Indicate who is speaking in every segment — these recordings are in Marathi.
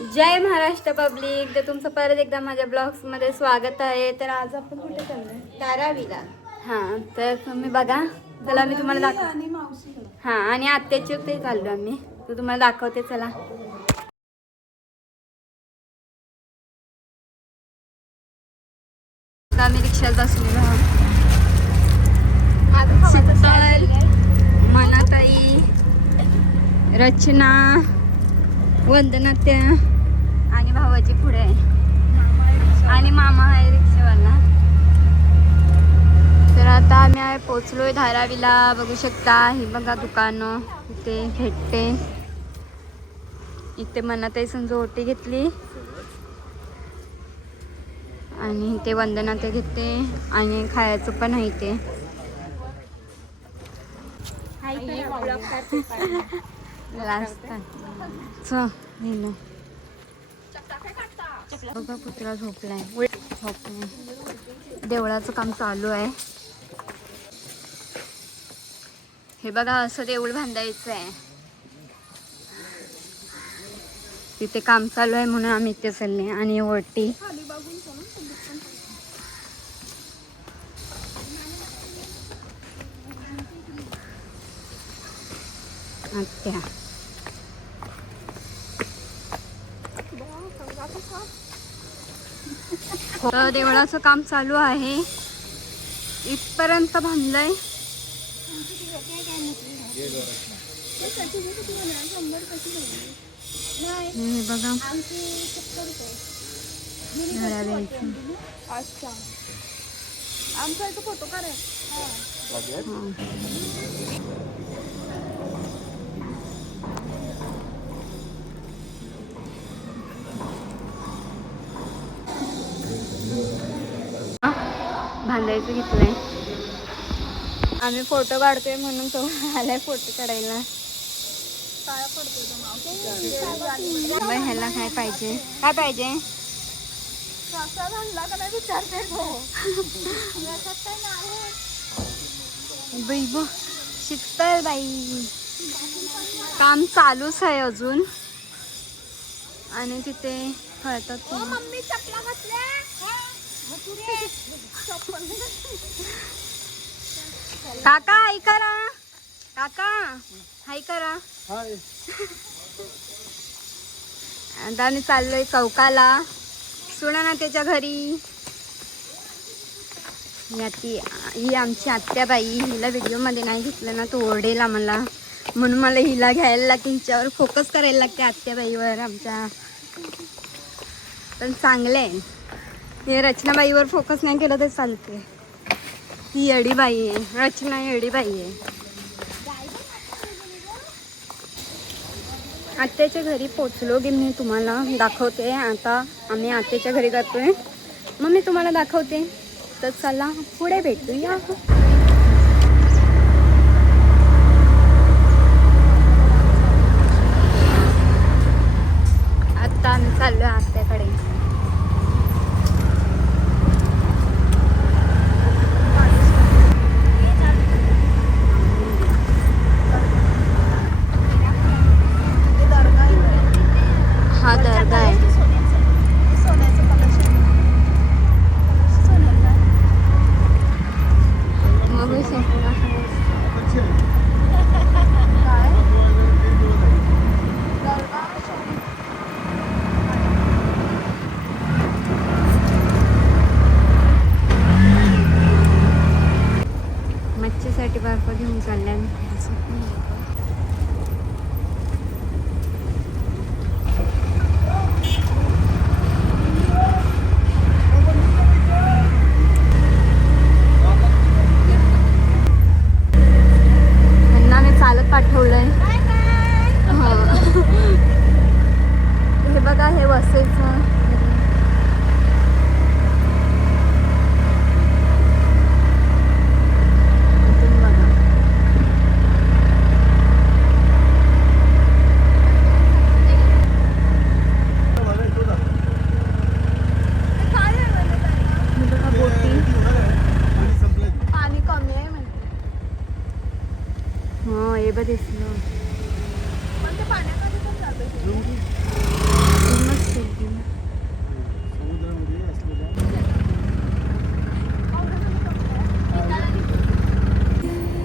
Speaker 1: जय महाराष्ट्र पब्लिक. तर तुमचं परत एकदा माझ्या ब्लॉग्समध्ये स्वागत आहे. तर आज आपण कुठे चाललोय?
Speaker 2: धारावीला.
Speaker 1: हां तर तुम्ही बघा. चला मी तुम्हाला दाखव हां आणि आत्याची ते चाललो आम्ही. तर तुम्हाला दाखवते चला. आम्ही रिक्षात शीतल मनाताई रचना वंदनात्या. आणि भावाची पुढे आहे. आणि मामा आहे रिक्षावाला. तर आता आम्ही आहे पोचलोय धारावीला. बघू शकता ही बघा दुकानं. इथे भेटते. इथे मनाताई समजा ओटी घेतली. आणि इथे वंदना ते घेते. आणि खायचं पण आहे इथे. लास्ट बघा कुत्रा झोपलाय. झोपलाय. देवळाचं काम चालू आहे. हे बघा असं देऊळ बांधायचं आहे तिथे काम चालू आहे म्हणून आम्ही इथे चालले. आणि वरती अच्छा तर देवळाचं काम चालू आहे. इथपर्यंत बांधलंय. हे बघा.
Speaker 2: आमचा फोटो काढाय
Speaker 1: बांधायचं घेतलंय. आम्ही फोटो काढतोय म्हणून तो आलाय फोटो काढायला. ह्याला काय पाहिजे? काय पाहिजे? बाई ब शीतल बाई. काम चालूच आहे अजून. आणि तिथे कळतात काका हाय करा. काका हाय करा. आता आम्ही चाललोय चौकाला. सुना ना त्याच्या घरी. ही आती ही आमची आत्याबाई हिला व्हिडिओमध्ये नाही घेतलं ना तो ओरडेल आम्हाला म्हणून मला हिला घ्यायला लागते हिच्यावर फोकस करायला लागते आत्याबाईवर आमच्या. पण चांगलं आहे हे रचनाबाईवर फोकस नाही केलं तर चालते ती येडीबाई आहे. रचना येडीबाई आहे. आत्याच्या घरी पोचलो की मी तुम्हाला दाखवते. आता आम्ही आत्याच्या घरी जातोय. मग मी तुम्हाला दाखवते. तर चला पुढे भेटूया. आता आम्ही चाललो आत्याकडे.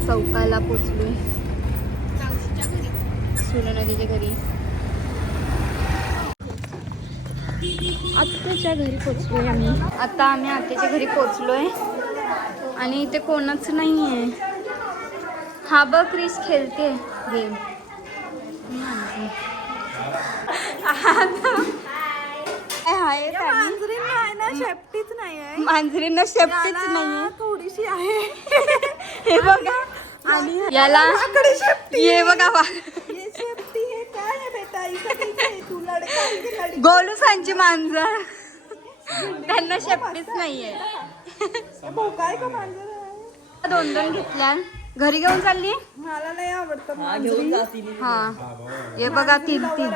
Speaker 1: चौकाला पोचलोय. सुना नदीच्या घरी. आत्याच्या घरी पोचलोय आम्ही. आता आम्ही आत्याच्या घरी पोचलोय. आणि इथे कोणच नाही आहे हा बघ क्रिस खेळते गेम. हाय.
Speaker 2: मांजरी नाही ना शेपटीच नाही आहे
Speaker 1: मांजरींना शेपटीच नाहीये.
Speaker 2: थोडीशी आहे.
Speaker 1: हे बघा. आणि याला ये बघा
Speaker 2: हे?
Speaker 1: गोलू सांची मांजर. त्यांना शेपटीच नाहीये.
Speaker 2: हे मांजर? आहे
Speaker 1: दोन दोन घेतल्या. घरी घेऊन चालली?
Speaker 2: मला नाही आवडतं
Speaker 1: हा हे. बघा तीन तीन.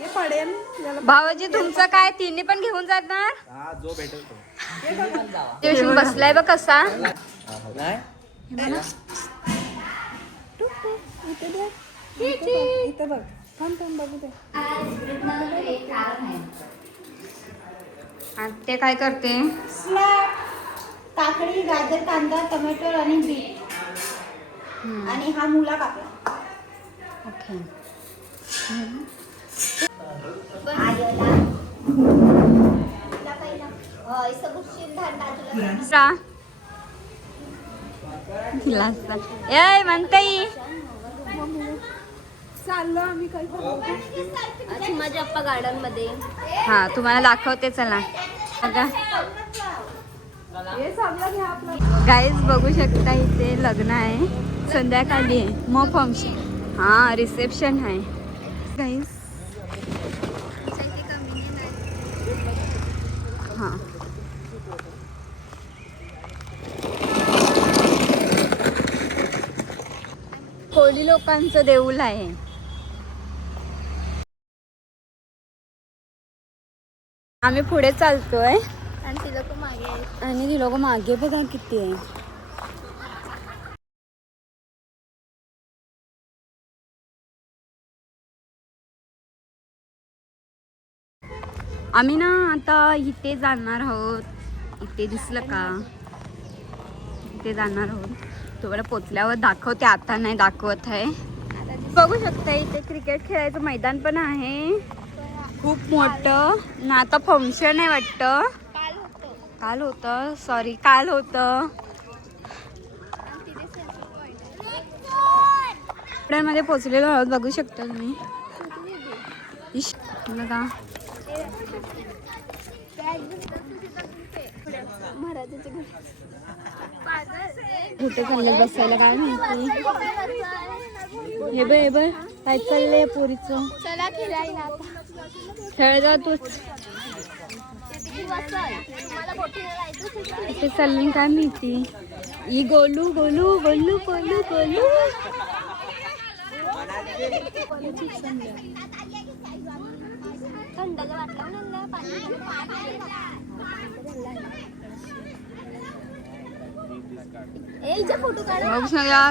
Speaker 2: हे
Speaker 1: भावाजी तुमचं काय? तिन्ही पण घेऊन जाणार?
Speaker 3: हा
Speaker 1: बसलाय बघ कसा.
Speaker 2: इथे दे. इथे बघ, थांब थांब बघू दे.
Speaker 1: आणि ते काय करते?
Speaker 4: काकडी गाजर कांदा टोमॅटो आणि बीट. आणि हा मुला कापला.
Speaker 1: ओके.
Speaker 4: तुला
Speaker 2: काही
Speaker 1: हा तुम्हाला दाखवते चला. बघा.
Speaker 2: हे
Speaker 1: गाईज बघू शकता इथे लग्न आहे. संध्याकाळी आहे. मग फंक्शन हा रिसेप्शन आहे. गाईज हा. कोळी लोकांचं देऊळ आहे. आम्ही पुढे चालतोय.
Speaker 4: आणि ती लोक मागे आहेत.
Speaker 1: आणि ती लोक मागे बघा किती आहे. आम्ही ना आता इथे जाणार आहोत. इथे दिसलं का? इथे जाणार आहोत. तुम्हाला पोचल्यावर दाखवते आता नाही दाखवत आहे. बघू शकता इथे क्रिकेट खेळायचं मैदान पण आहे. खूप मोठं. ना आता फंक्शन आहे वाटतं.
Speaker 4: काल होतं.
Speaker 1: सॉरी काल होतं. मध्ये पोचलेलो आहोत. बघू शकता तुम्ही. इश, बघा. कुठे चालले बसायला काय माहिती हे बघ हे बघ. काय चाललंय पोरीचं? खेळ जा तू. कुठे चालली काय माहिती? ही गोलू गोलू गोलू गोलू गोलू.
Speaker 4: थंड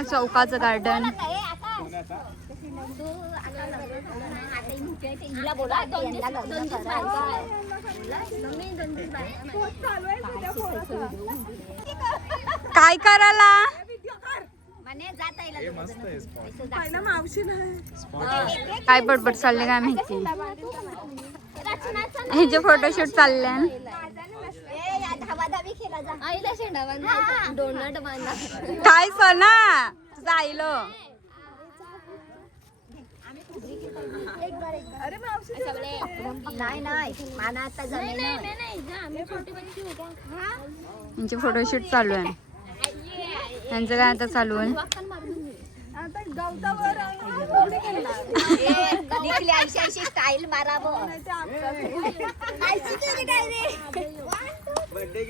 Speaker 1: चौकाचं गार्डन. काय करायला
Speaker 4: म्हणे जाता येईल
Speaker 3: मस्त आहे spot.
Speaker 2: पहिला मावशी नाही
Speaker 1: काय बडबड चालले काय माहिती
Speaker 4: रचनाचा
Speaker 1: ह्याचे फोटोशूट चालले
Speaker 4: ए या धावाधावी खेळा जा आईला शेंडा बांधा. डोनट बांधा.
Speaker 1: काय सोना? तुझं आईलो.
Speaker 2: अरे मावशी.
Speaker 4: नाही नाही. माना आता
Speaker 1: यांचे फोटोशूट चालू आहे. यांचं काय आता चालू आहे?
Speaker 4: स्टाईल मारावं.
Speaker 2: ते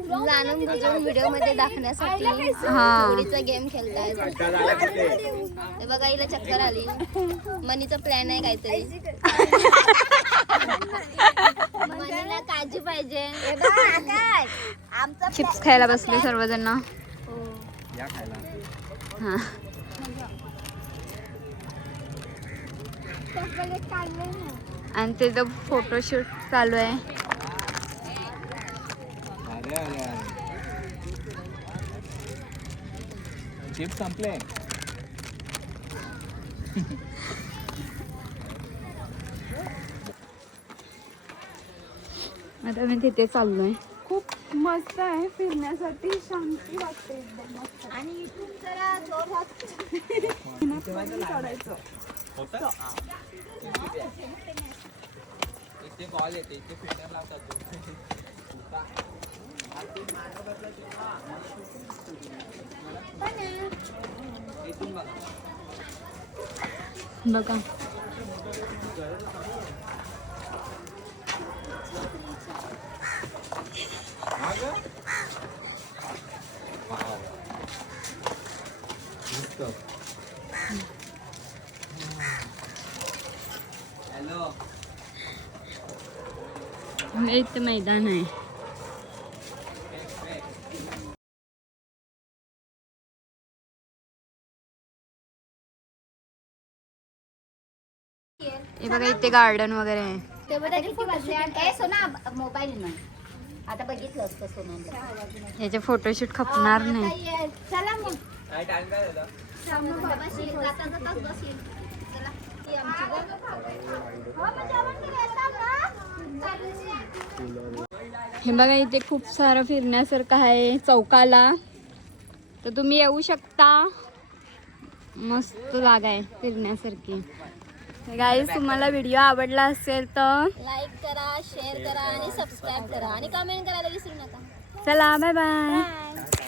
Speaker 4: जाणून बुजून व्हिडिओमध्ये दाखवण्यासाठी होळीचा गेम खेळतायत हे. बघा हिला चक्कर आली. मनीचा प्लॅन आहे काहीतरी. मनीला काळजी पाहिजे. आमचा
Speaker 1: चिप्स खायला बसले सर्वजण.
Speaker 3: या खायला.
Speaker 1: हा. आणि तिथं फोटोशूट चालू आहे.
Speaker 3: चिप्स संपले.
Speaker 1: आता मी तिथे चाललोय.
Speaker 2: खूप मस्त आहे फिरण्यासाठी शांती वाटते एकदम मस्त.
Speaker 4: आणि इथून जरा जोरात
Speaker 2: चढायचं.
Speaker 3: इथे बॉल येते इथे फिल्टर लावतात इथून बघा
Speaker 1: बघा
Speaker 3: हॅलो
Speaker 1: इथे मैदान आहे इथे गार्डन वगैरे. आहे
Speaker 4: ते बघा किती वाजले ए सोना मोबाईल नाही आता बघितलं असतं सोनाला
Speaker 1: ह्याचे फोटोशूट खपणार नाही.
Speaker 4: चला मग.
Speaker 3: काय टाइम काय झाला?
Speaker 4: बसील, जाता जाताच बसील. चला, ही आमची बघ. हो, मग जेवण केलं येतं का?
Speaker 1: हे बघा इथे खूप सारं फिरण्यासारखं आहे चौकाला. तर तुम्ही येऊ शकता. मस्त जागा आहे फिरण्यासारखी. गाईज तुम्हाला व्हिडिओ आवडला असेल तर
Speaker 4: लाईक करा शेअर करा आणि सबस्क्राईब करा. आणि कमेंट करायला विसरू नका.
Speaker 1: चला बाय बाय
Speaker 4: बाय